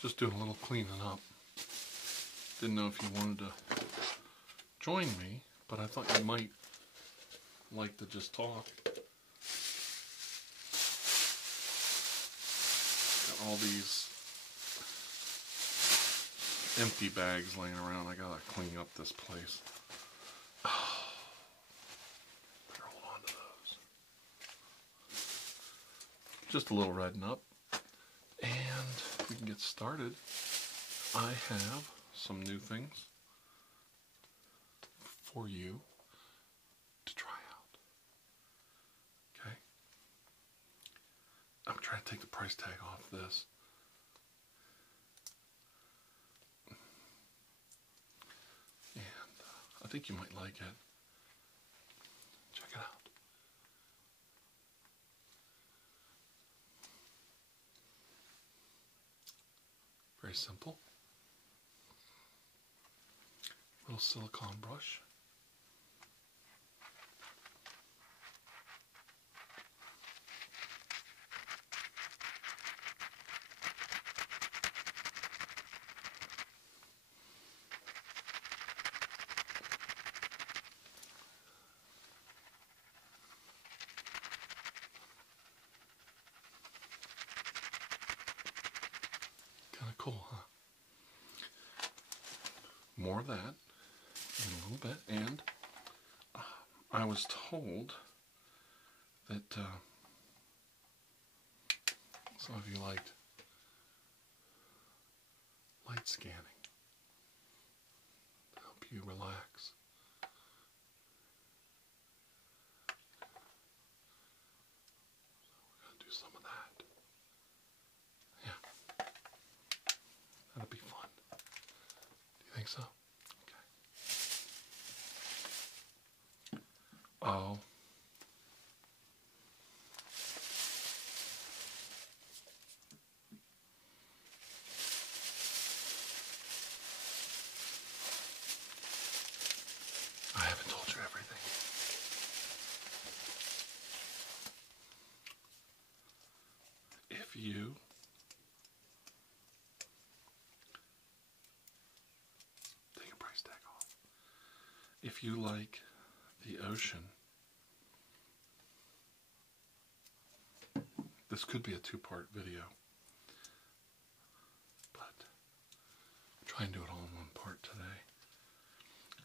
Just doing a little cleaning up. Didn't know if you wanted to join me, but I thought you might like to just talk. Got all these empty bags laying around. I gotta clean up this place. Better hold on to those. Just a little redden up. And we can get started. I have some new things for you to try out. Okay? I'm trying to take the price tag off this. And I think you might like it. Check it out. Very simple. Little silicone brush. Kind of cool, huh? More of that in a little bit, and I was told that some of you liked light scanning to help you relax. We're going to do some of that. Yeah. That'll be fun. Do you think so? Okay. Oh. I haven't told you everything. If you take a price tag off. If you like the ocean, this could be a two-part video, but I'll try and do it all in one part today.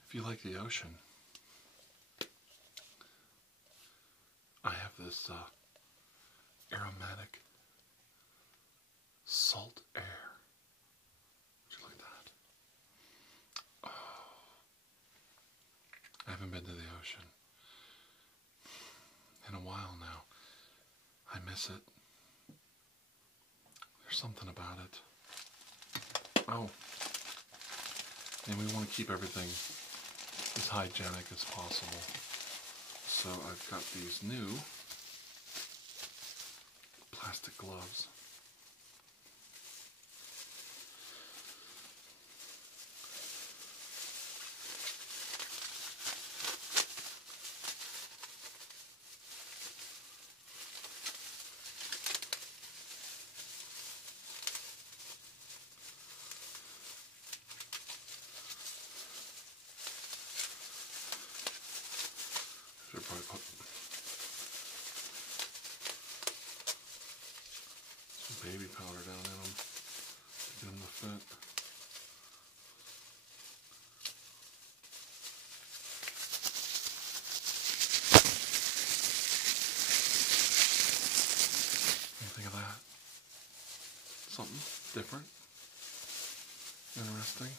If you like the ocean, I have this aromatic salt air. Would you like that? Oh, I haven't been to the ocean in a while now. I miss it. There's something about it. Oh, and we want to keep everything as hygienic as possible. So I've got these new plastic gloves. Should probably put some baby powder down in them to get them to fit. What do you think of that? Something different, interesting.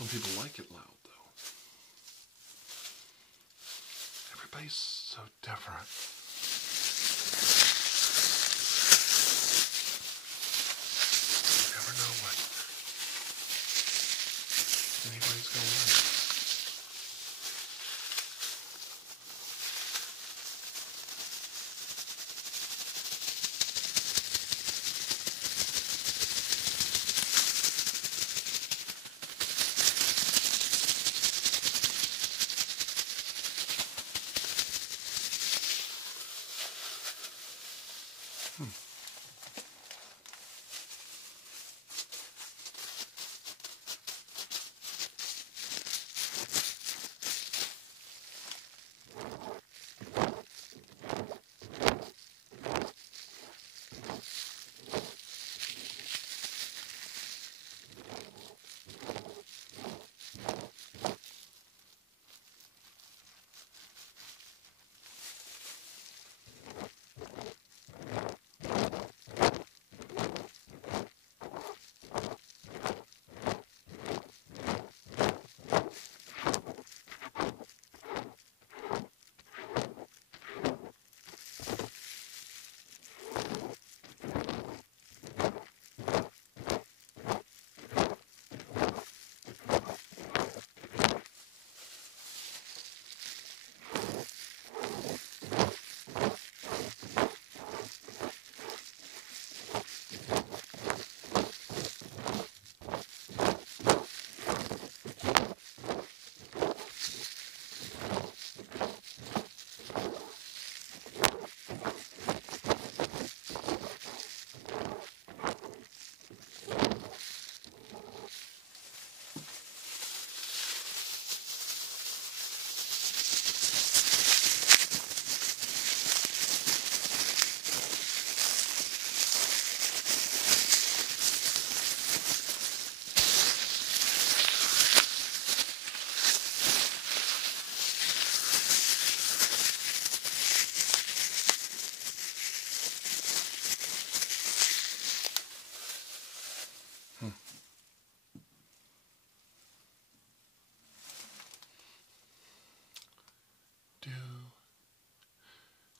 Some people like it loud, though. Everybody's so different. You never know what anybody's going to like.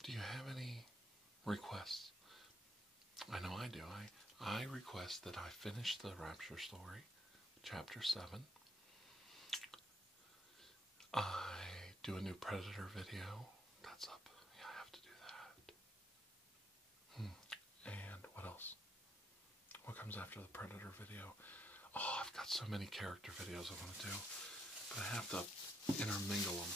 Do you have any requests? I know I do. I request that I finish the Rapture story, chapter 7. I do a new Predator video. That's up. Yeah, I have to do that. And what else? What comes after the Predator video? Oh, I've got so many character videos I want to do, but I have to intermingle them.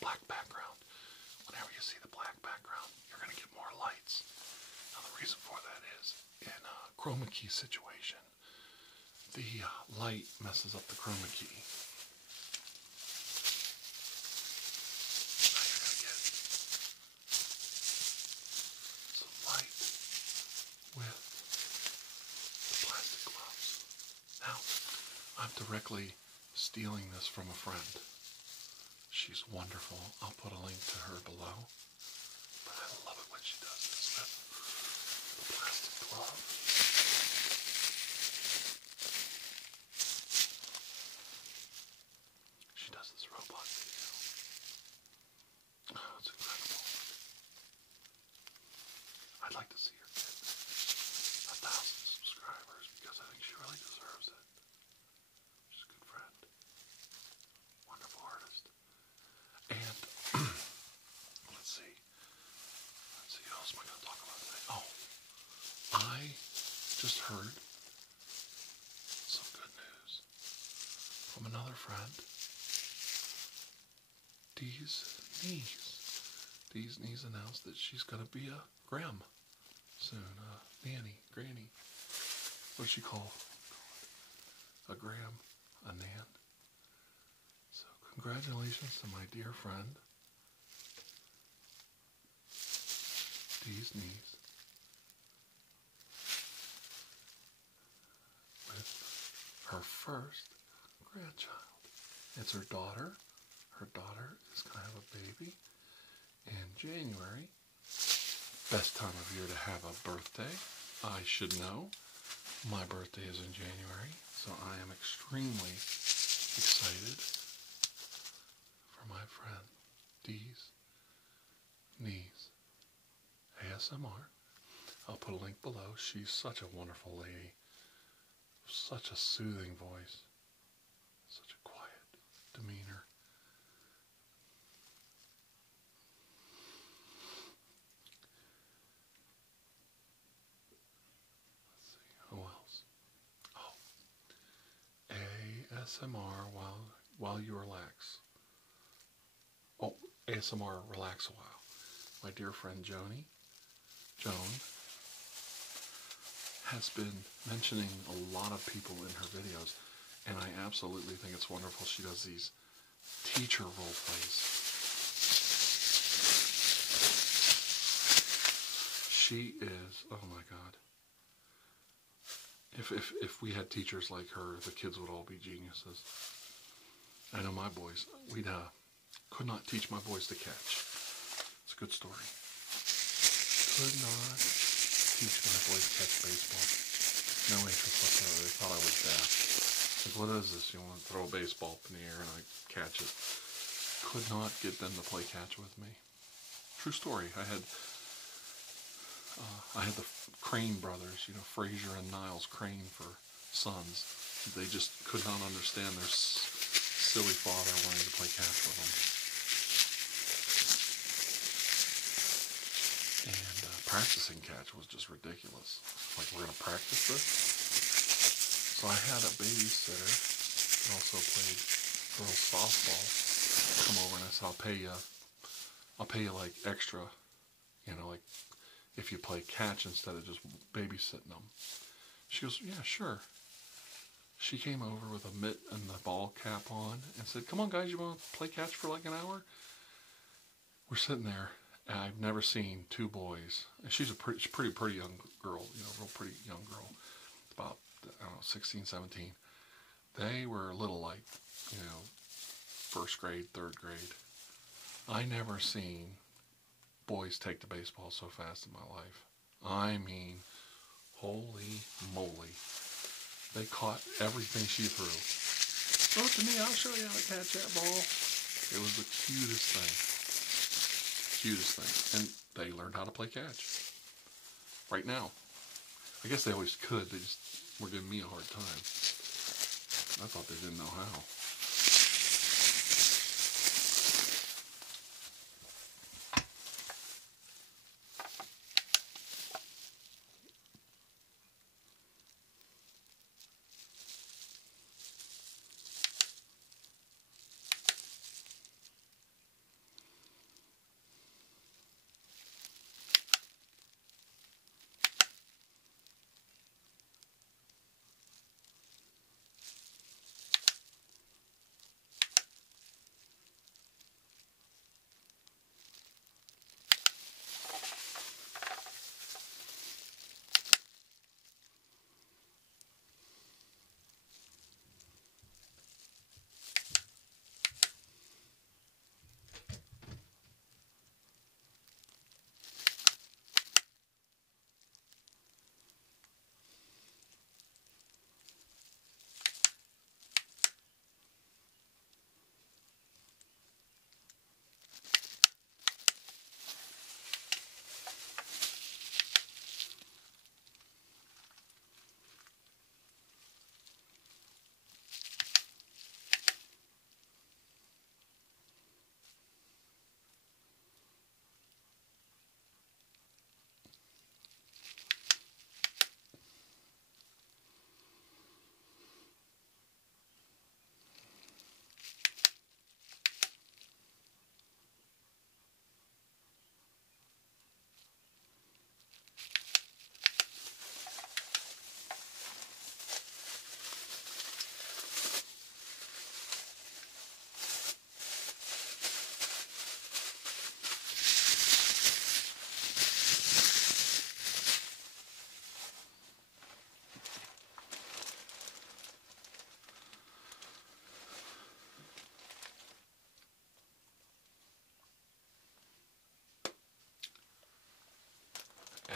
Black background. Whenever you see the black background, you're going to get more lights. Now the reason for that is, in a chroma key situation, the light messes up the chroma key. Now you're going to get some light with the plastic gloves. Now, I'm directly stealing this from a friend. She's wonderful. I'll put a link to her below. But I love it when she does this with the plastic glove. She does this robot video. Oh, it's incredible. I'd like to see her get 1,000 subscribers because I think she really deserves it. She's a good friend. Wonderful artist. And let's see what else am I going to talk about today? Oh, I just heard some good news from another friend. Dee's niece announced that she's going to be a gram soon, nanny, granny. what does she call a gram? A nan? So congratulations to my dear friend, Dee's niece, with her first grandchild. It's her daughter. Her daughter is going to have a baby in January. Best time of year to have a birthday. I should know. My birthday is in January, so I am extremely excited for my friend Dee's niece ASMR. I'll put a link below. She's such a wonderful lady. Such a soothing voice. Such a quiet demeanor. Let's see, who else? Oh, ASMR while you relax. Oh, ASMR relax a while. My dear friend Joan has been mentioning a lot of people in her videos, and I absolutely think it's wonderful. She does these teacher role plays. She is, oh my God. If we had teachers like her, the kids would all be geniuses. I know my boys, we could not teach my boys to catch. It's a good story. Could not teach my boys to catch baseball. No interest whatsoever. They thought I was daft. Like, what is this? You want to throw a baseball up in the air and I catch it? Could not get them to play catch with me. True story. I had the Crane brothers, you know, Fraser and Niles Crane for sons. They just could not understand their silly father wanting to play catch with them. And practicing catch was just ridiculous. Like, we're going to practice this? So I had a babysitter who also played girls softball come over and I said, I'll pay you like extra, you know, like if you play catch instead of just babysitting them. She goes, yeah, sure. She came over with a mitt and the ball cap on and said, come on guys, you want to play catch for like an hour? We're sitting there, and I've never seen two boys. And she's a pretty young girl, you know, real pretty young girl. About, I don't know, 16, 17. They were a little like, you know, first grade, third grade. I never seen boys take the baseball so fast in my life. I mean, holy moly. They caught everything she threw. Throw it to me, I'll show you how to catch that ball. It was the cutest thing. Cutest thing. And they learned how to play catch. Right now. I guess they always could. They just were giving me a hard time. I thought they didn't know how.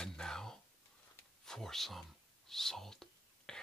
And now for some salt air.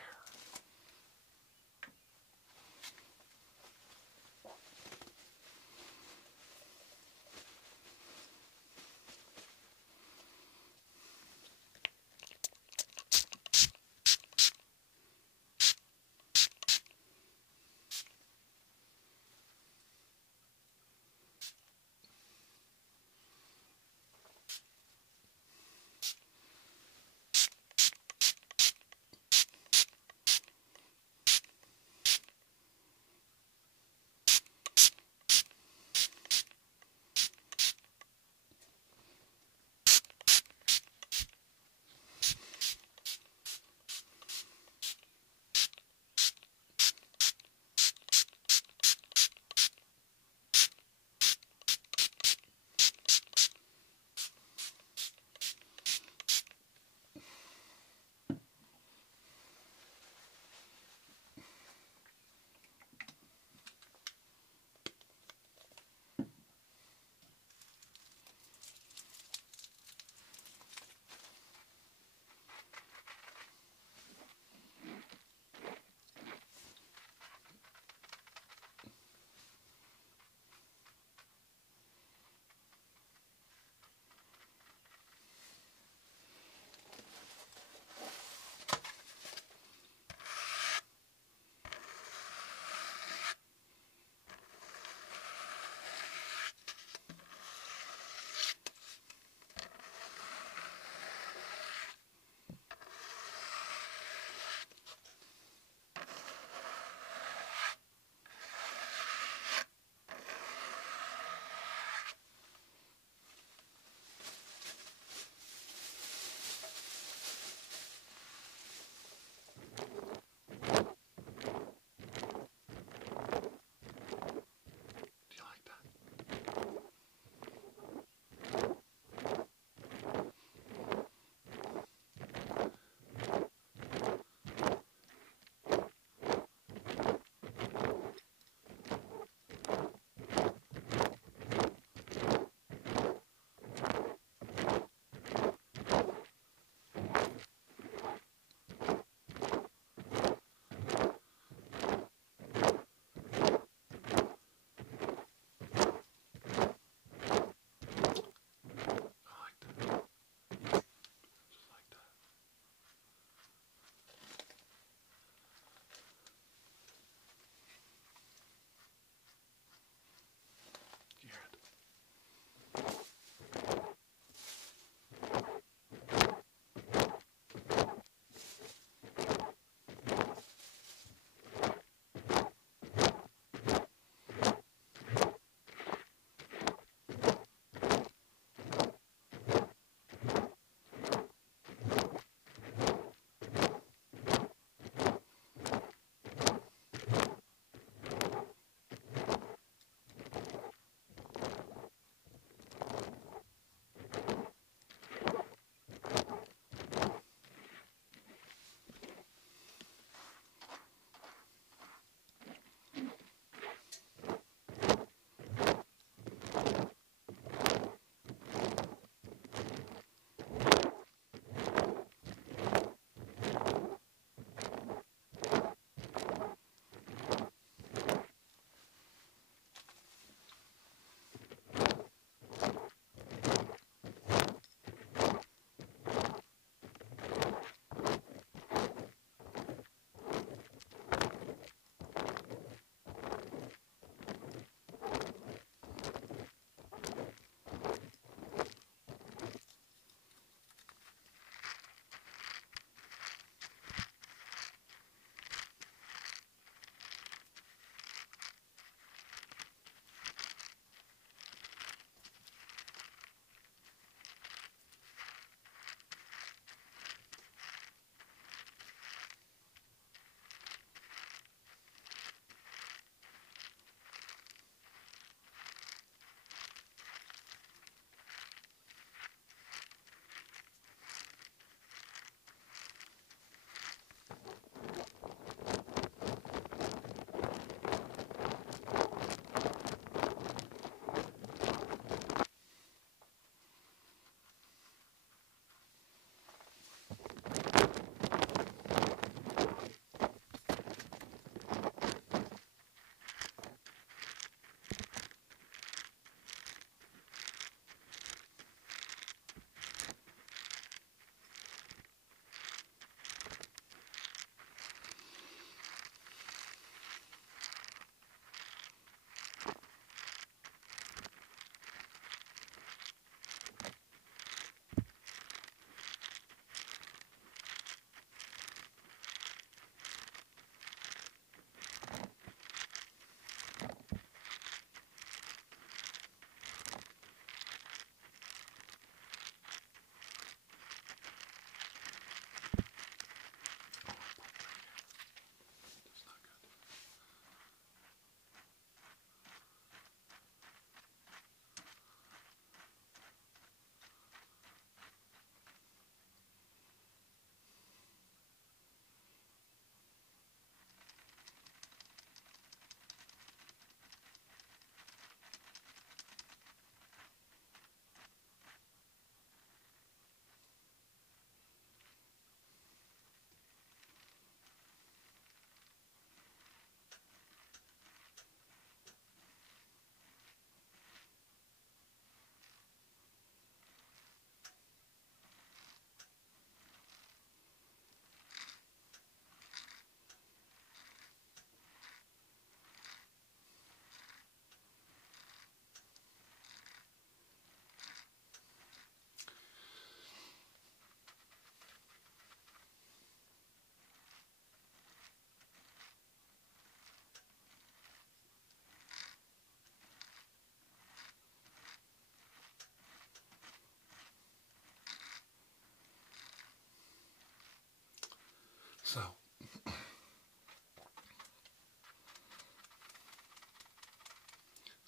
So,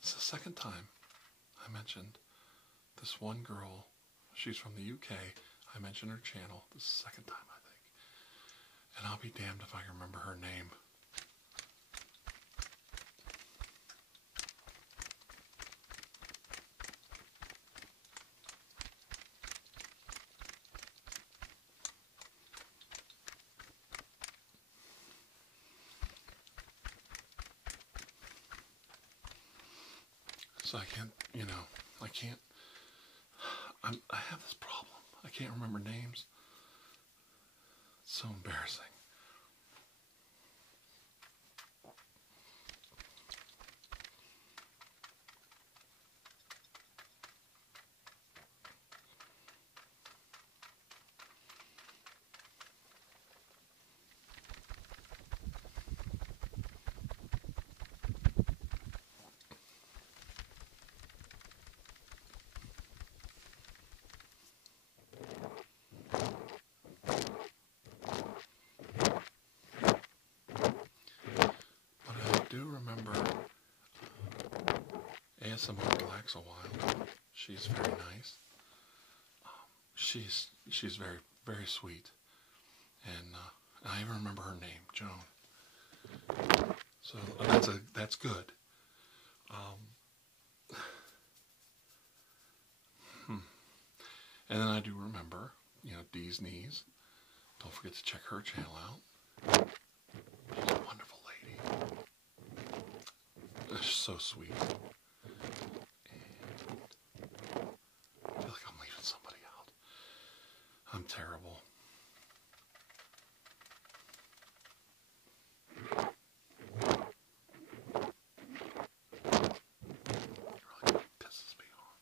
it's the second time I mentioned this one girl. She's from the UK. I mentioned her channel. This is the second time, I think. And I'll be damned if I can remember her name. So I can't, I can't, I have this problem. I can't remember names. It's so embarrassing. ASMR Relax a While. She's very nice. She's very, very sweet. And I even remember her name, Joan. So that's good. And then I do remember, Dee's Knees. Don't forget to check her channel out. She's a wonderful lady. She's so sweet. I feel like I'm leaving somebody out. I'm terrible. It really pisses me off.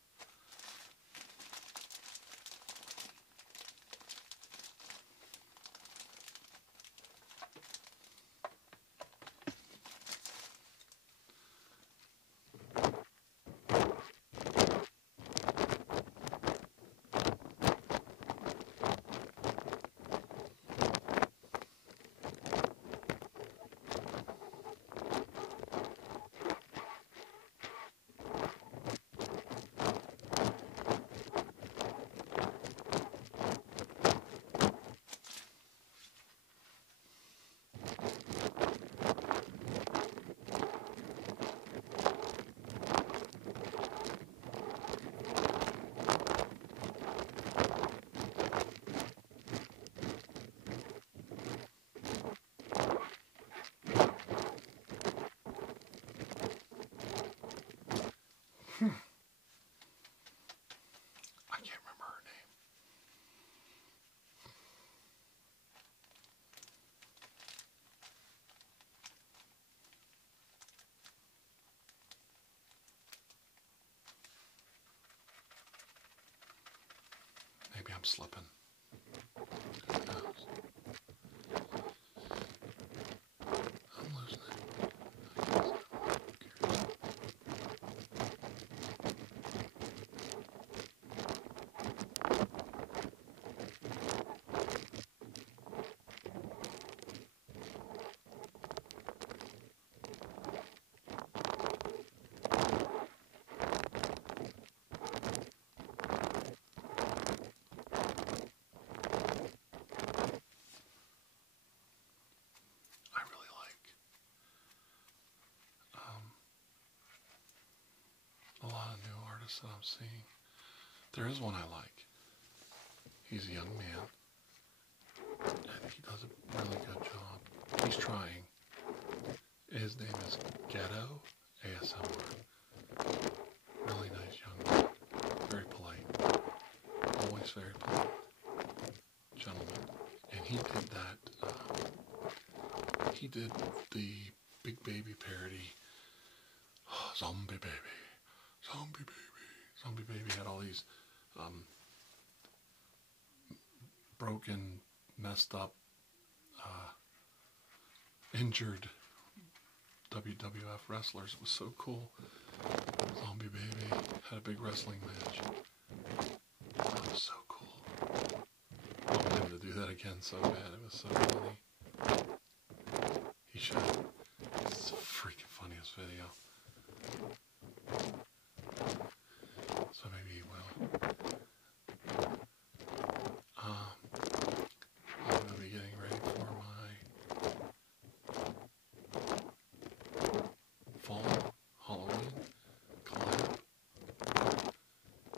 I can't remember her name. Maybe I'm slipping. Who knows? I'm losing it. That I'm seeing. There is one I like. He's a young man. I think he does a really good job. He's trying. His name is Ghetto Asmr. Really nice young man. Very polite. Always very polite. Gentleman. And he did that. He did the Big Baby parody. Oh, Zombie Baby. Zombie Baby. Zombie Baby had all these broken, messed up, injured WWF wrestlers. It was so cool. Zombie Baby had a big wrestling match. That was so cool. I wanted him to do that again so bad. It was so funny. He should. It's the freaking funniest video. So maybe he will. I'm going to be getting ready for my fall Halloween collab.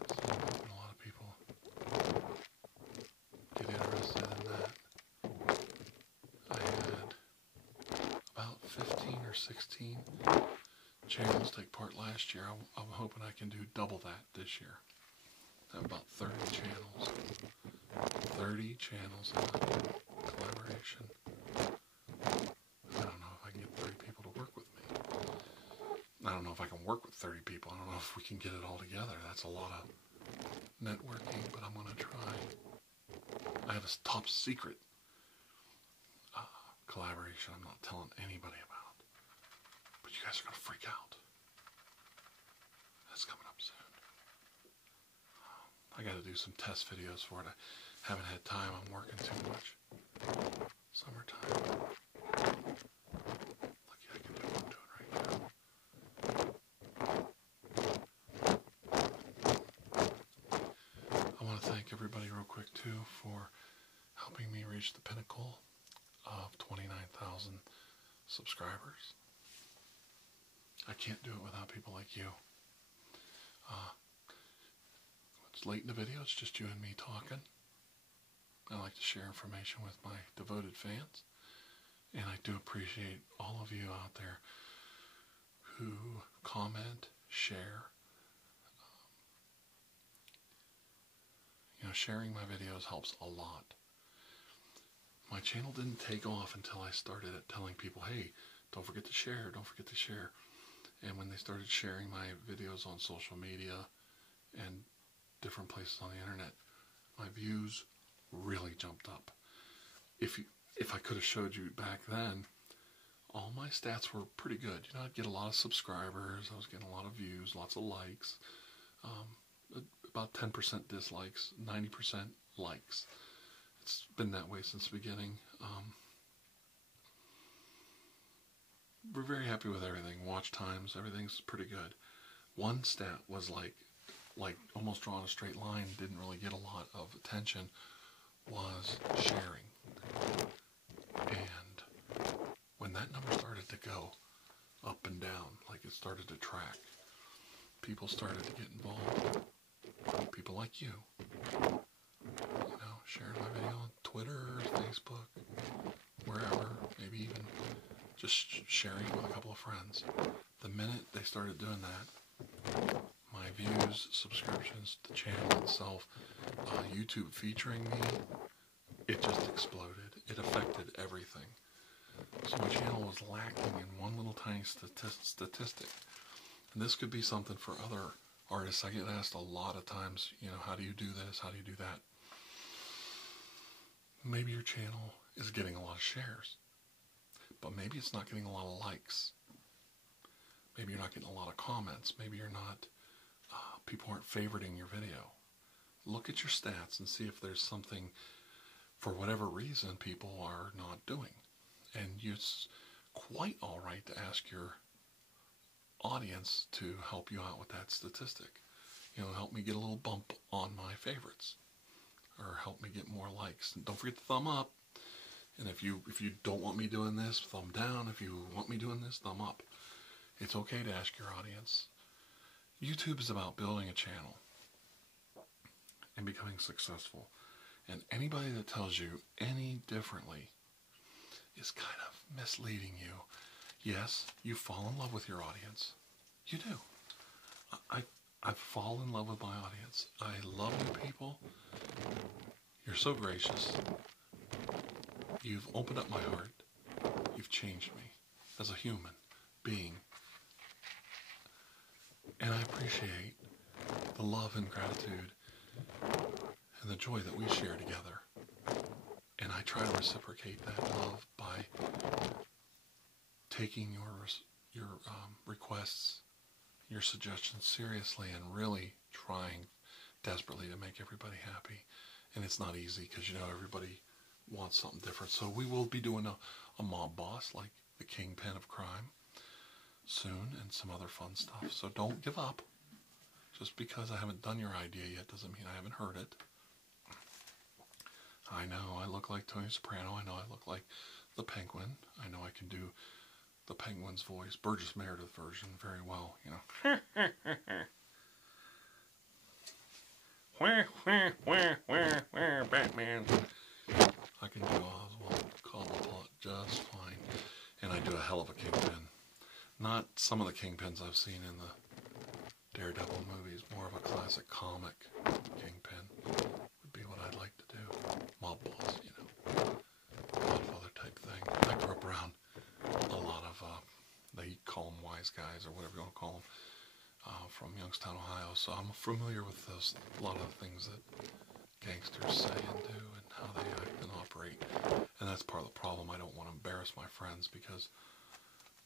So I'm hoping a lot of people get interested in that. I had about 15 or 16 channels take part last year. I'm hoping I can do double that this year. I have about 30 channels. 30 channels in collaboration. I don't know if I can get 30 people to work with me. I don't know if I can work with 30 people. I don't know if we can get it all together. That's a lot of networking, but I'm going to try. I have a top secret collaboration I'm not telling anybody about. But you guys are going to freak out. That's coming up soon. I got to do some test videos for it. I haven't had time. I'm working too much. Summertime. Lucky I can do what I'm doing right now. I want to thank everybody real quick too for helping me reach the pinnacle of 29,000 subscribers. I can't do it without people like you. It's late in the video, it's just you and me talking. I like to share information with my devoted fans. And I do appreciate all of you out there who comment, share. Sharing my videos helps a lot. My channel didn't take off until I started telling people, hey, don't forget to share, don't forget to share. And when they started sharing my videos on social media and different places on the internet, my views really jumped up. If I could have showed you back then, all my stats were pretty good. I'd get a lot of subscribers, I was getting a lot of views, lots of likes, about 10% dislikes, 90% likes. It's been that way since the beginning. We're very happy with everything. Watch times, everything's pretty good. One stat was like almost drawn a straight line, didn't really get a lot of attention, was sharing. And when that number started to go up and down, like it started to track, people started to get involved. People like you, sharing my video on Twitter, Facebook, wherever, maybe even just sharing it with a couple of friends. The minute they started doing that, my views, subscriptions, the channel itself, YouTube featuring me, it just exploded. It affected everything. So my channel was lacking in one little tiny statistic. And this could be something for other artists. I get asked a lot of times, how do you do this? How do you do that? Maybe your channel is getting a lot of shares, but maybe it's not getting a lot of likes. Maybe you're not getting a lot of comments. Maybe you're not, people aren't favoriting your video. Look at your stats and see if there's something, for whatever reason, people are not doing. And it's quite all right to ask your audience to help you out with that statistic. Help me get a little bump on my favorites, or help me get more likes. And don't forget to thumb up. And if you don't want me doing this, thumb down. If you want me doing this, thumb up. It's okay to ask your audience. YouTube is about building a channel and becoming successful. And anybody that tells you any differently is kind of misleading you. Yes, you fall in love with your audience. You do. I fall in love with my audience. I love you people. You're so gracious. You've opened up my heart. You've changed me as a human being. And I appreciate the love and gratitude and the joy that we share together. And I try to reciprocate that love by taking your requests, your suggestions seriously, and really trying desperately to make everybody happy. And it's not easy because everybody wants something different. So we will be doing a mob boss like the Kingpin of Crime soon, and some other fun stuff. So don't give up. Just because I haven't done your idea yet doesn't mean I haven't heard it. I know I look like Tony Soprano. I know I look like the Penguin. I know I can do the Penguin's voice, Burgess Meredith version, very well, you know. Batman. I can do Oswald Cobblepot just fine. And I do a hell of a Kingpin. Not some of the Kingpins I've seen in the Daredevil movies, more of a classic comic Kingpin would be what I'd like to do. Mob boss, you know. Godfather type thing. I grew up around a lot of, they call them wise guys or whatever you want to call them, from Youngstown, Ohio. So I'm familiar with those, a lot of the things that gangsters say and do and how they act and operate. And that's part of the problem. I don't want to embarrass my friends because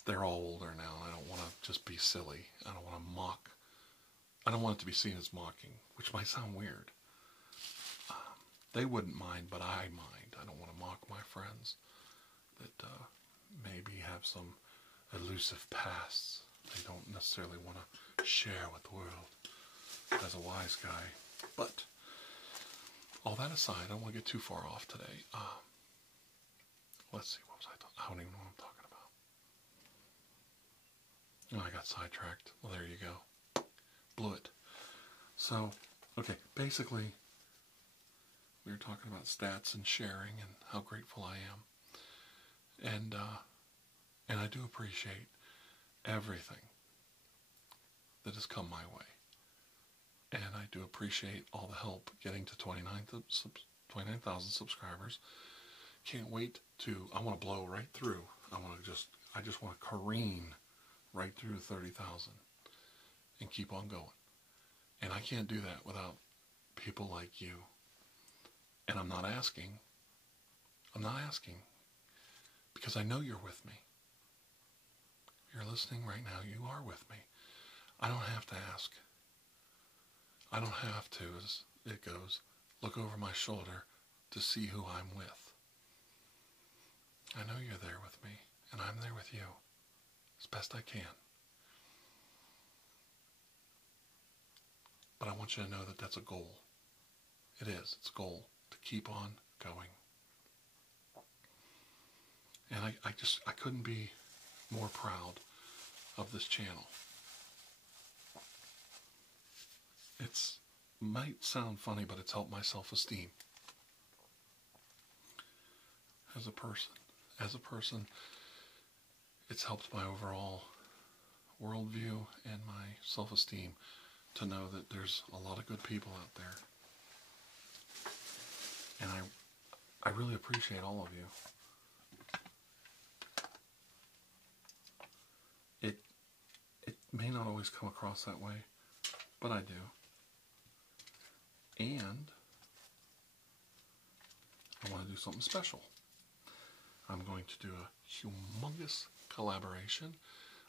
they're all older now. I don't want to just be silly. I don't want to mock. I don't want it to be seen as mocking, which might sound weird. They wouldn't mind, but I mind. I don't want to mock my friends that maybe have some elusive pasts they don't necessarily want to share with the world as a wise guy. But all that aside, I don't want to get too far off today. Let's see, what was I talking about? I don't even know what I'm talking about. Oh, I got sidetracked. Well, there you go. Blew it. So, okay, basically, we were talking about stats and sharing and how grateful I am. And I do appreciate everything that has come my way. And I do appreciate all the help getting to 29,000 subscribers. Can't wait to, I want to blow right through. I just want to careen right through 30,000 and keep on going. And I can't do that without people like you. And I'm not asking because I know you're with me. If you're listening right now, you are with me. I don't have to ask. I don't have to, as it goes, look over my shoulder to see who I'm with. I know you're there with me, and I'm there with you as best I can. But I want you to know that that's a goal. It is. It's a goal to keep on going. And I couldn't be more proud of this channel. It might sound funny, but it's helped my self-esteem as a person. As a person, it's helped my overall worldview and my self-esteem to know that there's a lot of good people out there. And I really appreciate all of you. It may not always come across that way, but I do. And I want to do something special. I'm going to do a humongous collaboration.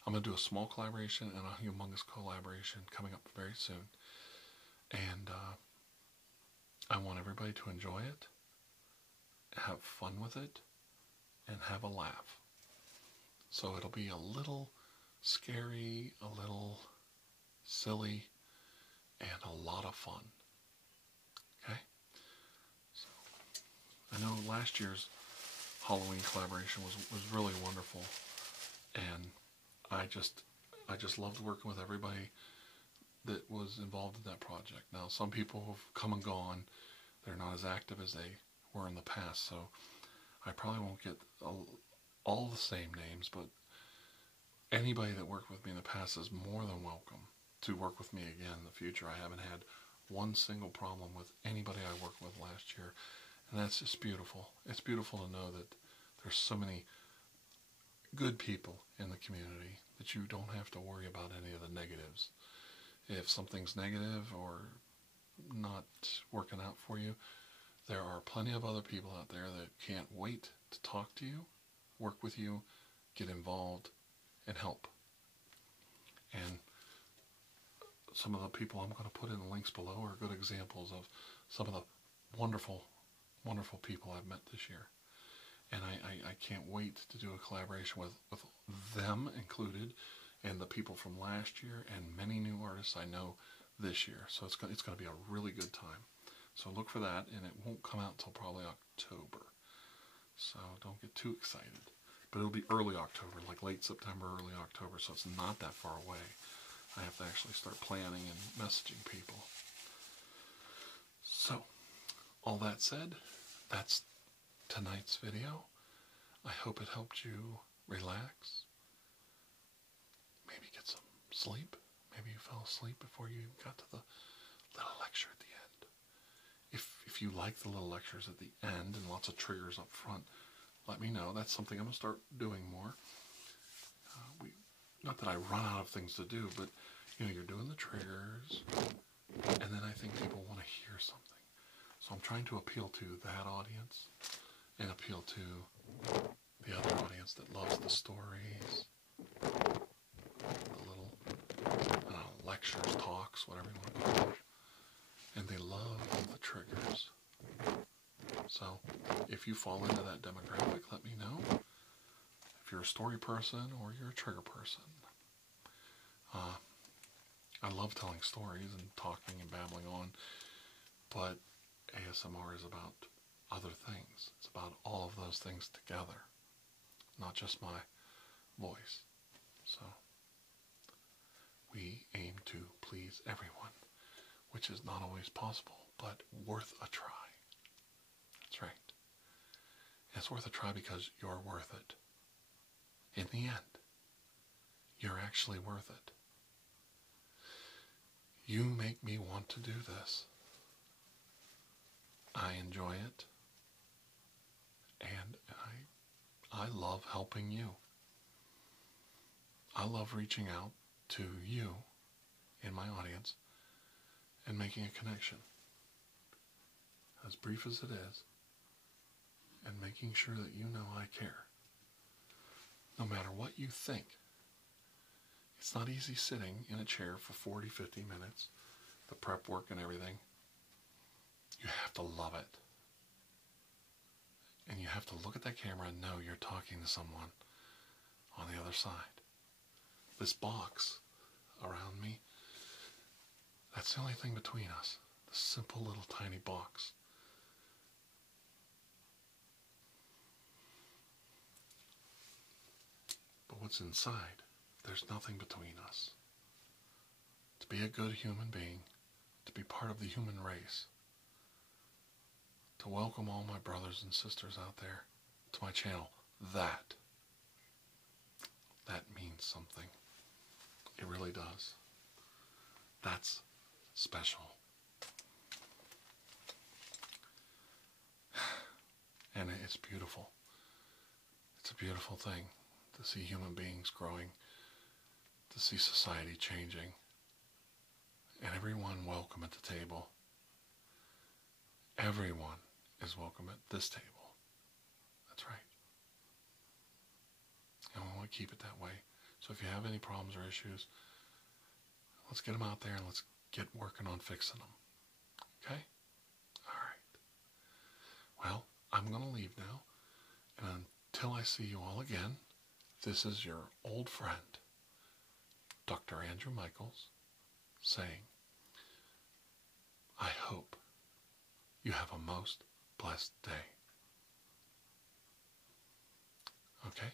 I'm going to do a small collaboration and a humongous collaboration coming up very soon. And I want everybody to enjoy it, have fun with it, and have a laugh. So it'll be a little scary, a little silly, and a lot of fun. Okay? So I know last year's Halloween collaboration was really wonderful, and I just loved working with everybody that was involved in that project. Now, some people have come and gone. They're not as active as they were in the past, so I probably won't get all the same names, but anybody that worked with me in the past is more than welcome to work with me again in the future. I haven't had one single problem with anybody I worked with last year, and that's just beautiful. It's beautiful to know that there's so many good people in the community that you don't have to worry about any of the negatives. If something's negative or not working out for you, there are plenty of other people out there that can't wait to talk to you, work with you, get involved, and help. And some of the people I'm going to put in the links below are good examples of some of the wonderful, wonderful people I've met this year. and I can't wait to do a collaboration with them included, and the people from last year, and many new artists I know this year. So it's going to be a really good time. So look for that, and it won't come out until probably October. So don't get too excited. But it'll be early October, like late September, early October, so it's not that far away. I have to actually start planning and messaging people. So, all that said, that's tonight's video. I hope it helped you relax. Maybe get some sleep. Maybe you fell asleep before you got to the little lecture at the end. If you like the little lectures at the end and lots of triggers up front, let me know. That's something I'm going to start doing more. Not that I run out of things to do, but you're doing the triggers, and then I think people want to hear something. So I'm trying to appeal to that audience and appeal to the other audience that loves the stories, the little lectures, talks, whatever you want to call it. And they love the triggers. So if you fall into that demographic, let me know. If you're a story person or you're a trigger person. I love telling stories and talking and babbling on, but ASMR is about other things. It's about all of those things together, not just my voice. So we aim to please everyone, which is not always possible, but worth a try. That's right. And it's worth a try because you're worth it. In the end, you're actually worth it. You make me want to do this. I enjoy it, and I love helping you. I love reaching out to you in my audience and making a connection, as brief as it is, and making sure that you know I care. No matter what you think. It's not easy sitting in a chair for 40, 50 minutes, the prep work and everything. You have to love it. And you have to look at that camera and know you're talking to someone on the other side. This box around me, that's the only thing between us. This simple little tiny box. But what's inside? There's nothing between us. To be a good human being, to be part of the human race, to welcome all my brothers and sisters out there to my channel, that means something. It really does. That's special. And it's beautiful. It's a beautiful thing to see human beings growing, to see society changing, and everyone welcome at the table. Everyone is welcome at this table. That's right. And we want to keep it that way. So if you have any problems or issues, let's get them out there and let's get working on fixing them. Okay? All right. Well, I'm going to leave now. And until I see you all again, this is your old friend, Dr. Andrew Michaels, saying, I hope you have a most blessed day. Okay?